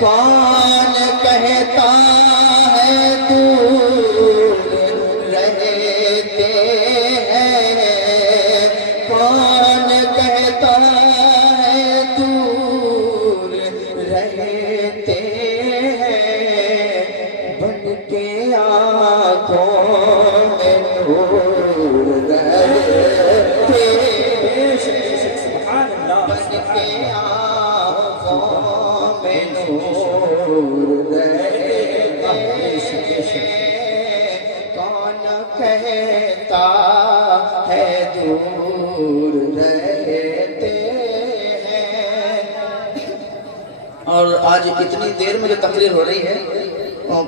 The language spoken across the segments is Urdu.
کون کہتا ہے دور رہتے ہیں، کون کہتا ہے دور رہتے ہیں، بن کے آنکھوں میں نور رہتے ہیں، بن کے آنکھوں میں نور رہتے ہیں، کون کہتا ہے دور رہتے ہیں۔ اور آج اتنی دیر میں جو تقریر ہو رہی ہے،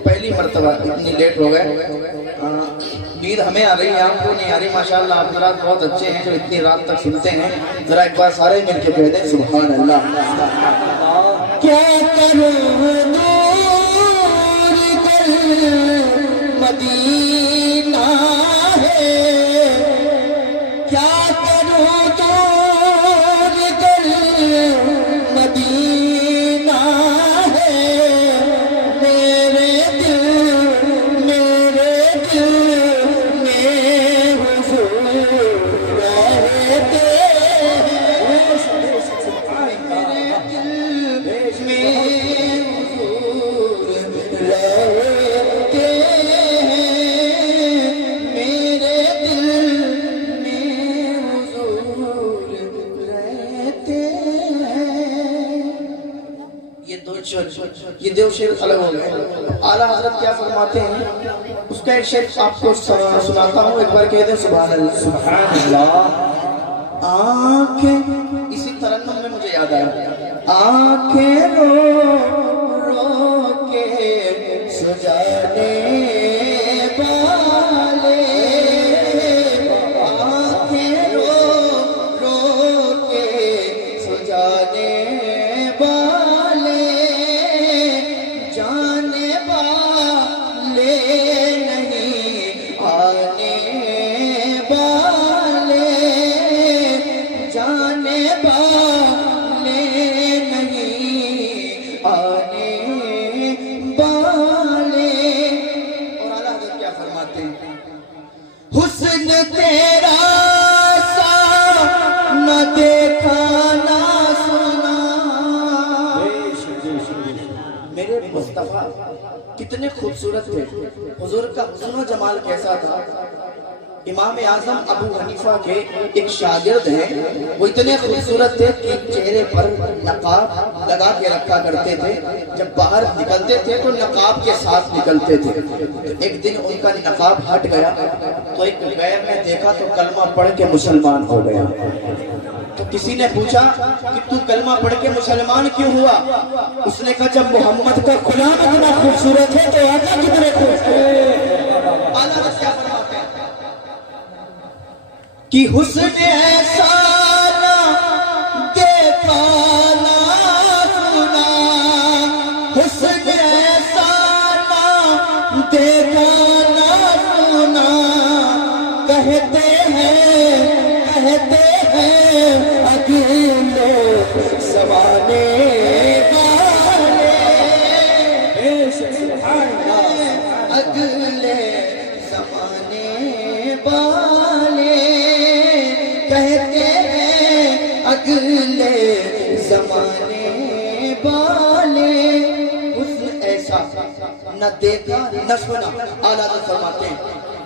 پہلی مرتبہ اتنی لیٹ ہو گئے، نیند ہمیں آ رہی ہے، آپ کو نہیں آ رہی۔ ماشاءاللہ آپ حضرات بہت اچھے ہیں جو اتنی رات تک سنتے ہیں۔ ذرا ایک بار سارے مل کے کہہ دیں سبحان اللہ۔ کیا کروں دور کر مدینہ ہے، کیا کروں دور کر مدینہ ہے، میرے دل میں حضور رہتے ہیں، میرے دل میں حضور رہتے ہیں، میرے دل میں حضور رہتے ہیں۔ یہ دو شعر الگ ہو گئے۔ اعلیٰ حضرت کیا فرماتے ہیں، اس کا ایک شعر آپ کو سناتا ہوں، ایک بار کہہ دیں سبحان اللہ۔ سبحان اللہ۔ آنکھیں، اسی ترنم میں مجھے یاد آیا، آنکھیں رو رو کے سجانے والے، آنکھیں رو رو کے سجانے والے، جانے والے نہیں آنے والے، جانے والے نہیں آنے والے۔ اور اعلیٰ حضرت کیا فرماتے ہیں، حسن تیرا سا نہ دیکھا نہ سنا، میرے مصطفیٰ کتنے خوبصورت تھے، حضور کا حسن و جمال کیسا تھا۔ امام اعظم ابو حنیفہ کے ایک شاگرد ہیں، وہ اتنے خوبصورت تھے کہ چہرے پر نقاب لگا کے رکھا کرتے تھے، جب باہر نکلتے تھے تو نقاب کے ساتھ نکلتے تھے۔ ایک دن ان کا نقاب ہٹ گیا تو ایک غیر نے دیکھا تو کلمہ پڑھ کے مسلمان ہو گیا۔ تو کسی نے پوچھا کہ تو کلمہ پڑھ کے مسلمان کیوں ہوا؟ اس نے کہا جب محمد کا غلام اتنا خوبصورت ہے تو آقا کتنے خوبصورت۔ اعلیٰ کیا فرماتے ہیں کہ حسن ایسا نہ دیکھا نہ سنا، حسن ایسا نہ دیکھا نہ سنا، کہتے ہیں اگلے زمانے والے، اگلے زمانے والے، کہتے ہیں اگلے زمانے والے، حسن ایسا نہ دیکھا نہ سنا۔ اعلیٰ حضرت فرماتے ہیں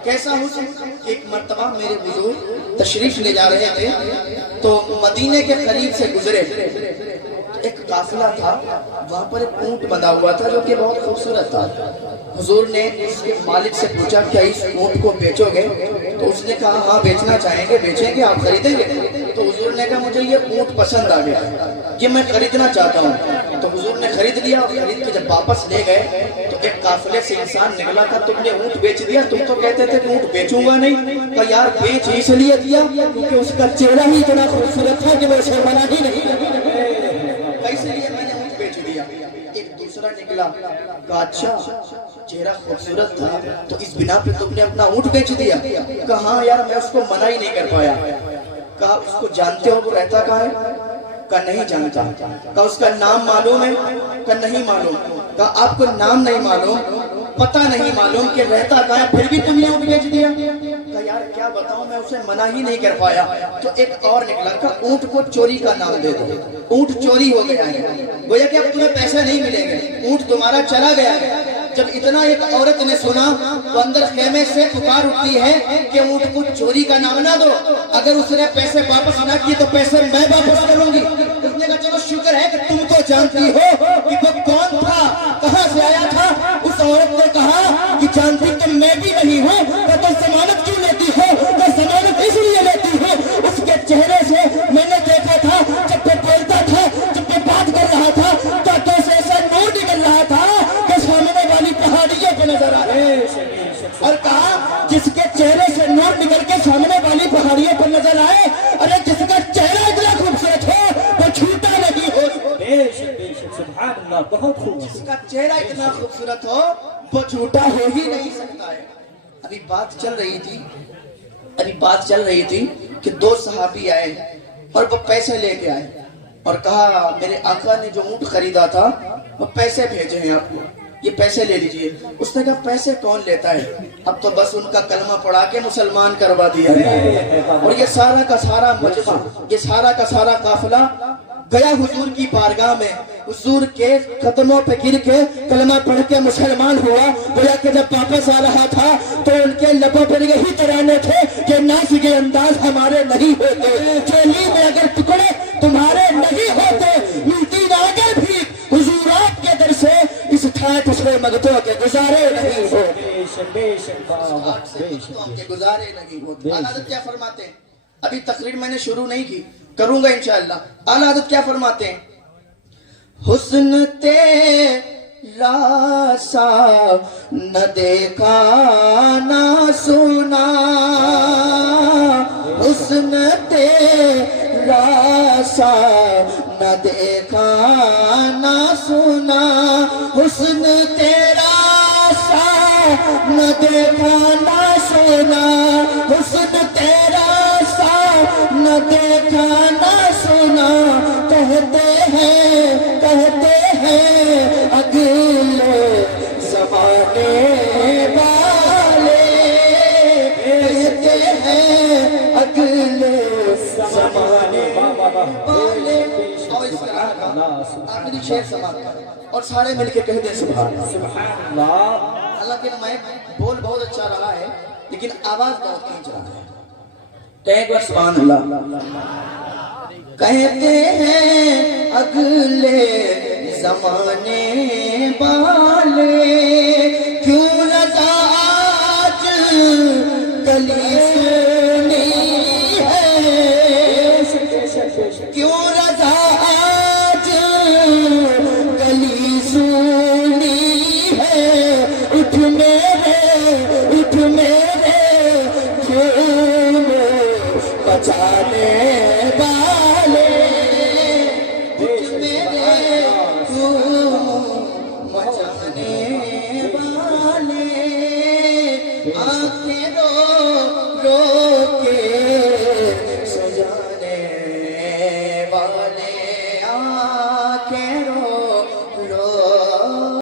کیسا حسن، ایک مرتبہ میرے حضور تشریف لے جا رہے تھے تو مدینے کے قریب سے گزرے، ایک قافلہ تھا، وہاں پر ایک اونٹ بندھا ہوا تھا جو کہ بہت خوبصورت تھا۔ حضور نے اس کے مالک سے پوچھا کیا اس اونٹ کو بیچو گے؟ تو اس نے کہا ہاں بیچنا چاہیں گے، بیچیں گے، آپ خریدیں گے؟ تو حضور نے کہا مجھے یہ اونٹ پسند آ گیا، یہ میں خریدنا چاہتا ہوں۔ تو حضور نے خرید لیا، اور خرید کے جب واپس لے گئے تو ایک قافلے سے انسان نکلا تھا، تم نے اونٹ بیچ دیا، تم تو کہتے تھے کہ اونٹ بیچوں گا نہیں۔ کہا یار بیچ اس لیے دیا کیونکہ اس کا چہرہ ہی اتنا خوبصورت تھا کہ میں اسے منع ہی نہیں، اس لیے میں نے اونٹ بیچ دیا۔ ایک دوسرا نکلا، کہا اچھا چہرہ خوبصورت تھا تو اس بنا پہ تم نے اپنا اونٹ بیچ دیا؟ کہا ہاں یار میں اس کو منع ہی نہیں کر پایا۔ کہا اس کو جانتے ہو وہ رہتا کہاں ہے؟ کہا نہیں جانتا. کہا اس کا نام معلوم ہے؟ کہا نہیں معلوم. کہا آپ کو نام نہیں معلوم، پتہ نہیں معلوم کہ رہتا کہاں ہے، پھر بھی تم نے اونٹ بیچ دیا؟ کہا یار کیا بتاؤں، میں اسے منع ہی نہیں کر پایا. تو ایک اور نکلا، کہا اونٹ کو چوری کا نام دے دو، اونٹ چوری ہو گیا ہے، گویا کہ اب تمہیں پیسے نہیں ملیں گے، اونٹ تمہارا چلا گیا ہے. جب اتنا ایک عورت نے سنا تو اندر خیمے سے پکار اٹھتی ہے کہ اونٹ کو چوری کا نام نہ دو، اگر اس نے پیسے واپس نہ کیے تو پیسے میں واپس کروں گی. اس نے کہا چلو شکر ہے کہ تم تو جانتی ہو کہ وہ کون تھا، کہاں سے آیا تھا. اس عورت نے کہا کہ جانتی تو میں بھی نہیں ہوں. تو ضمانت کیوں لیتی ہو؟ تو ضمانت اس لیے لیتی ہو، اس کے چہرے سے میں نے دیکھا تھا جب وہ بولتا تھا، جب وہ بات کر رہا تھا تو سے ایسا نور نکل رہا تھا کہ سامنے والی پہاڑیوں پہ نظر آ رہے. اور کہا جس کے چہرے سے نور نکل کے سامنے والی پہاڑیوں پر نظر آئے، ارے جس کا چہرہ اتنا خوبصورت ہو وہ جھوٹا نہیں ہو. سبحان اللہ، بہت خوب. جس کا چہرہ اتنا خوبصورت ہو وہ جھوٹا ہو ہی نہیں سکتا ہے. ابھی بات چل رہی تھی کہ دو صحابی آئے اور وہ پیسے لے کے آئے اور کہا میرے آقا نے جو اونٹ خریدا تھا وہ پیسے بھیجے ہیں آپ کو، یہ پیسے لے لیجئے. اس نے کہا پیسے کون لیتا ہے، اب تو بس ان کا کلمہ پڑھا کے مسلمان کروا دیا ہے. اور یہ سارا کا سارا مجمع، یہ سارا کا سارا قافلہ گیا حضور کی بارگاہ میں، حضور کے قدموں پہ گر کے کلمہ پڑھ کے مسلمان ہوا. گویا کہ جب واپس آ رہا تھا تو ان کے لبوں پر یہی ترانے تھے کہ ناز کے انداز ہمارے نہیں ہوتے، چولی میں اگر ٹکڑے تمہارے نہیں ہوتے، ملتی نہ اگر بھی حضور آپ کے در سے اس تھائے پسرے مگتوں کے گزارے نہیں ہو. گزارے نہیں ہو. اعلیٰ حضرت کیا فرماتے ہیں؟ ابھی تقریر میں نے شروع نہیں کی، کروں گا انشاءاللہ. اعلیٰ حضرت کیا فرماتے ہیں؟ حسن تیرا سا نہ دیکھا نہ سنا، حسن تیرا سا نہ دیکھا نہ سنا، حسن تیرا سا نہ دیکھا نہ سنا، حسن تیرا سا نہ دیکھا نہ سنا. کہتے ہیں اگلے زمانے والے، کہتے ہیں اگلے زمانے والے. آخری شعر سماعت کریں اور سارے مل کے کہہ دیں سبحان اللہ. حالانکہ میں بول بہت اچھا رہا ہے لیکن آواز بہت کھینچ رہا ہے. ایک بار سبحان اللہ. کہتے ہیں اگلے زمانے والے، کیوں رضا آج گلی سنی ہے، کیوں رضا آج گلی سنی ہے. اٹھ میرے جھوم بچانے والے، اٹھ میرے جھوم بچانے والے. آنکھیں